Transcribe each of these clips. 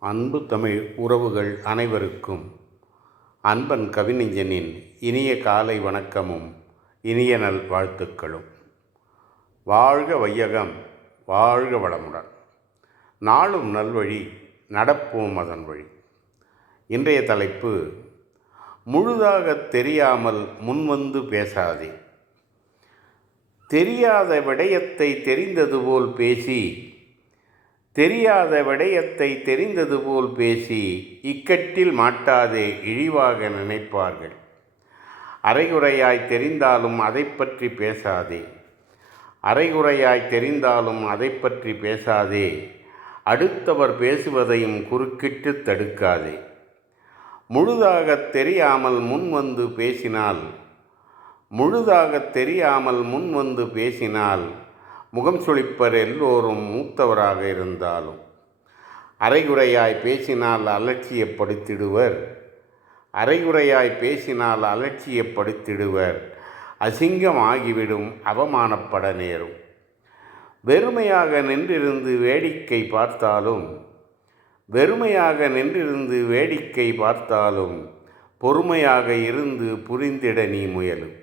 அன்பு தமிழ் உறவுகள் அனைவருக்கும் அன்பன் கவிஞனின் இனிய காலை வணக்கமும் இனிய நல் வாழ்த்துக்களும். வாழ்க வையகம் வாழ்க வளமுடன். நாளும் நல்வழி நடப்போம் அதன் வழி. இன்றைய தலைப்பு முழுதாக தெரியாமல் முன்வந்து பேசாதே. தெரியாத விடயத்தை தெரிந்தது போல் பேசி தெரியாத விடயத்தை தெரிந்தது போல் பேசி இக்கட்டில் மாட்டாதே இழிவாக நினைப்பார்கள். அரைகுறையாய் தெரிந்தாலும் அதை பற்றி பேசாதே. அரைகுறையாய் தெரிந்தாலும் அதை பற்றி பேசாதே. அடுத்தவர் பேசுவதையும் குறுக்கிட்டு தடுக்காதே. முழுதாகத் தெரியாமல் முன் வந்து பேசினால் முழுதாகத் தெரியாமல் முன் வந்து பேசினால் முகம் சுழிப்பர் எல்லோரும் மூத்தவராக இருந்தாலும் அரைகுறையாய் பேசினால் அலட்சியப்படுத்திடுவர். அரைகுறையாய் பேசினால் அலட்சியப்படுத்திடுவர். அசிங்கம் ஆகிவிடும் அவமானப்பட நேரும். வெறுமையாக நின்றிருந்து வேடிக்கை பார்த்தாலும் வெறுமையாக நின்றிருந்து வேடிக்கை பார்த்தாலும் பொறுமையாக இருந்து புரிந்திட நீ முயலும்.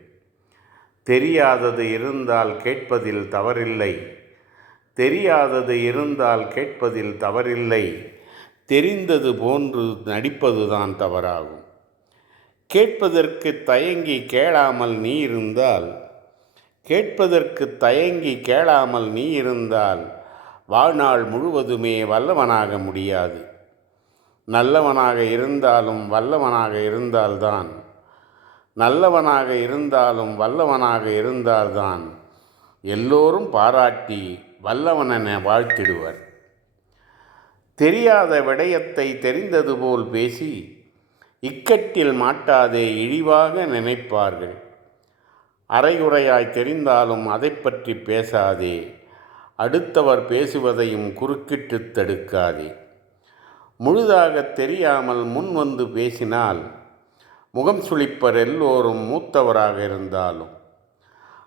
தெரியாதது இருந்தால் கேட்பதில் தவறில்லை. தெரியாதது இருந்தால் கேட்பதில் தவறில்லை. தெரிந்தது போன்று நடிப்பதுதான் தவறாகும். கேட்பதற்கு தயங்கி கேளாமல் நீ இருந்தால் கேட்பதற்கு தயங்கி கேளாமல் நீ இருந்தால் வாழ்நாள் முழுவதுமே வல்லவனாக முடியாது. நல்லவனாக இருந்தாலும் வல்லவனாக இருந்தால்தான் நல்லவனாக இருந்தாலும் வல்லவனாக இருந்தால்தான் எல்லோரும் பாராட்டி வல்லவனென வாழ்த்திடுவர். தெரியாத விடயத்தை தெரிந்தது போல் பேசி இக்கட்டில் மாட்டாதே இழிவாக நினைப்பார்கள். அரைகுறையாய் தெரிந்தாலும் அதை பற்றி பேசாதே. அடுத்தவர் பேசுவதையும் குறுக்கிட்டு தடுக்காதே. முழுதாக தெரியாமல் முன் வந்து பேசினால் முகம் சுழிப்பர் எல்லோரும் மூத்தவராக இருந்தாலும்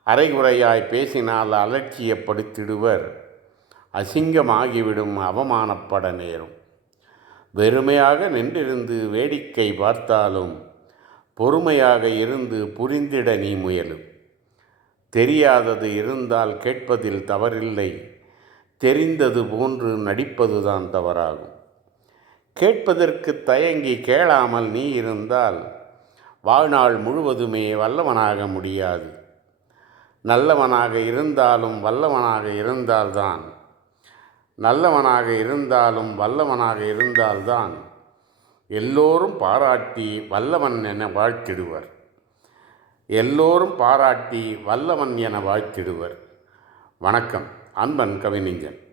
அரைகுறையாய் பேசினால் அலட்சியப்படுத்திடுவர். அசிங்கமாகிவிடும் அவமானப்பட நேரும். வெறுமையாக நின்றிருந்து வேடிக்கை பார்த்தாலும் பொறுமையாக இருந்து புரிந்திட நீ முயலும். தெரியாதது இருந்தால் கேட்பதில் தவறில்லை. தெரிந்தது போன்று நடிப்பதுதான் தவறாகும். கேட்பதற்கு தயங்கி கேளாமல் நீ இருந்தால் வாழ்நாள் முழுவதுமே வல்லவனாக முடியாது. நல்லவனாக இருந்தாலும் வல்லவனாக இருந்தால்தான். நல்லவனாக இருந்தாலும் வல்லவனாக இருந்தால்தான். எல்லோரும் பாராட்டி வல்லவன் என வாழ்த்திடுவர். எல்லோரும் பாராட்டி வல்லவன் என வாழ்த்திடுவர். வணக்கம். அன்பன் கவிஞன்